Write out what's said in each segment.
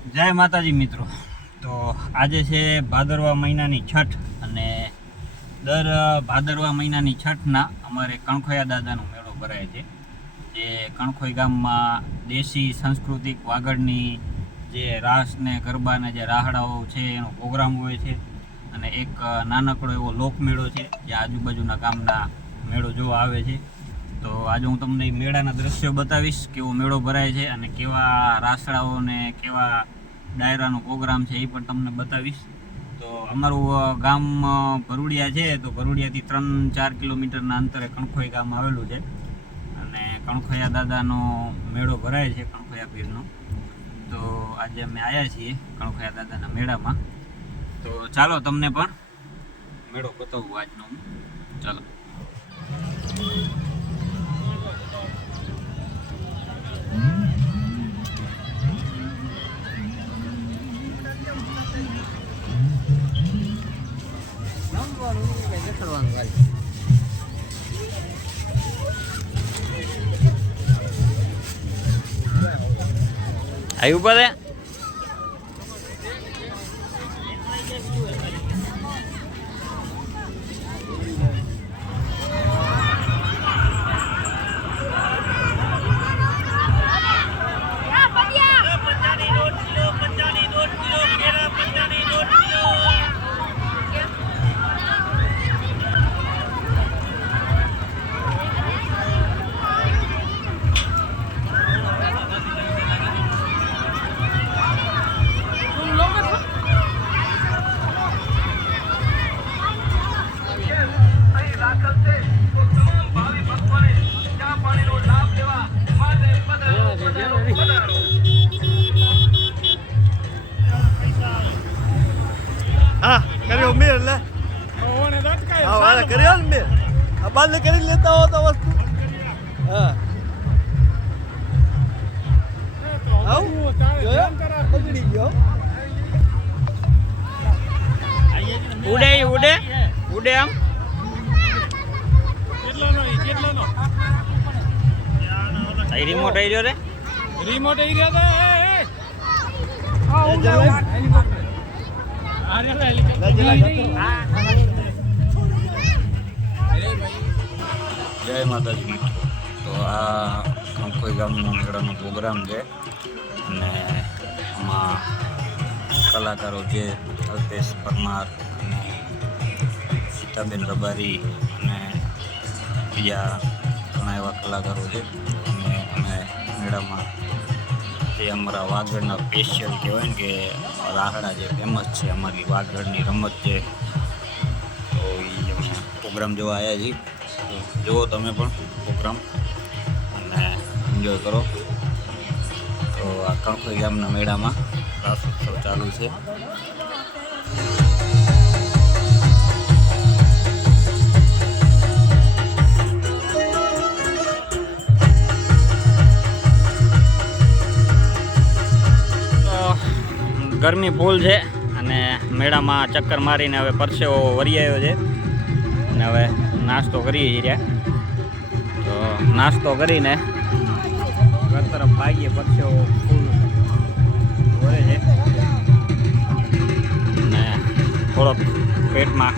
જય માતાજી મિત્રો. તો આજે છે ભાદરવા મહિનાની છઠ અને દર ભાદરવા મહિનાની છઠના અમારે કણખોયા દાદાનો મેળો ભરાય છે. જે કણખોઈ ગામમાં દેશી સાંસ્કૃતિક વાગડની જે રાસ ને ગરબાને જે રાહડાઓ છે, એનો પ્રોગ્રામ હોય છે અને એક નાનકડો એવો લોકમેળો છે, જે આજુબાજુના ગામના મેળો જોવા આવે છે. તો આજે હું તમને મેળાના દ્રશ્યો બતાવીશ, કેવો મેળો ભરાય છે અને કેવા રાસડાઓ ને કેવા ડાયરાનો પ્રોગ્રામ છે એ પણ તમને બતાવીશ. તો અમારું ગામ ભરૂડિયા છે, તો ભરૂડિયાથી ત્રણ, ચાર કિલોમીટરના અંતરે કણખોઈ ગામ આવેલું છે. અને કણખોયા દાદાનો મેળો ભરાય છે, કણખોયા પીરનો. તો આજે અમે આવ્યા છીએ કણખોયા દાદાના મેળામાં. તો ચાલો તમને પણ મેળો બતાવું આજનો હું. ચાલો આવ્યું પડે બાદ કરી લેતા હો તો વસ્તુ. હા. પકડી ગયો ઉડે ઉડે? ઉડે આમ? આ રિમોટ આવી રહ્યો રે? રિમોટ આવી રહ્યો રહ્યા હેલિકોપ્ટર. જય માતાજી. તો આ કંકોઈ ગામનો મેળાનો પ્રોગ્રામ છે. અને આમાં કલાકારો છે અલ્પેશ પરમાર અને સીતાબેન રબારી અને બીજા ઘણા એવા કલાકારો છે. અને અમે મેળામાં જે અમારા વાગડના સ્પેશિયલ કહેવાય ને કે રાહડા જે ફેમસ છે, અમારી વાગડની રમત છે તો પ્રોગ્રામ જોવા આવ્યા છીએ જુઓ તમે પણ પ્રોગ્રામ. અને એન્જોય કરો. તો આ કણખોઈ ગામના મેળામાં રાસ ઉત્સવ ચાલુ છે. ગરમી ફૂલ છે અને મેળામાં ચક્કર મારીને હવે પરસેવો વરી આવ્યો છે. અને હવે નાસ્તો કરીએ છીએ તો નાસ્તો કરીને ઘર તરફ ભાગીએ પક્ષીઓ ફૂલ છે. અને થોડોક પેટમાં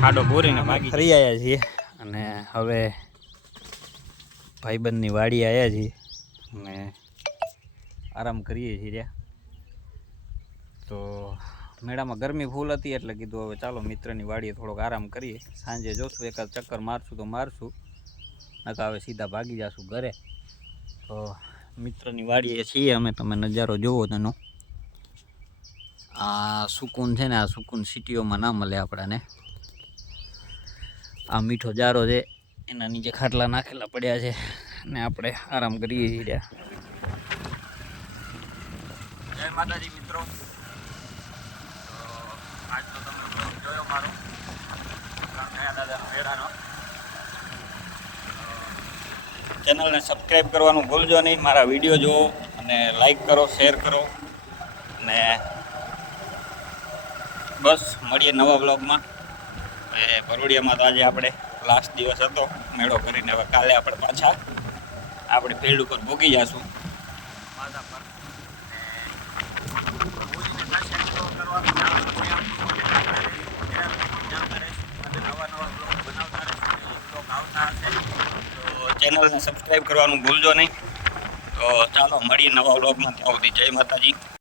ખાડો પૂરીને ભાગી ફરી આવ્યા છીએ અને હવે ભાઈબંધની વાડી આવ્યા છીએ. અને આરામ કરીએ છીએ તો મેળામાં ગરમી ફૂલ હતી એટલે કીધું, હવે ચાલો મિત્રની વાડીએ થોડોક આરામ કરીએ. સાંજે જોશું, એકાદ ચક્કર મારશું તો મારશું. નકા હવે સીધા ભાગી જશું ઘરે. તો મિત્રની વાડીએ છીએ અમે, તમે નજારો જોવો તેનો આ સુકૂન છે ને, આ સુકૂન સિટીઓમાં ના મળે આપણાને. આ મીઠો જારો છે, એના નીચે ખાટલા નાખેલા પડ્યા છે, ને આપણે આરામ કરીએ છીએ જય માતાજી મિત્રો આજ તો તમે vlog જોયો મારો. ચેનલને સબસ્ક્રાઈબ કરવાનું ભૂલજો નહીં, મારા વીડિયો જુઓ અને લાઈક કરો, શેર કરો અને બસ, મળીએ નવા બ્લોગમાં એ ભરોડિયામાં તો આજે આપણે લાસ્ટ દિવસ હતો, મેળો કરીને હવે કાલે આપણે પાછા આપણે ફિલ્ડ ઉપર ભોગી જશું. માધા પર. ચેનલને સબસ્ક્રાઈબ કરવાનું ભૂલજો નહીં. તો ચાલો મળીએ નવા વ્લોગમાં ત્યાં સુધી જય માતાજી.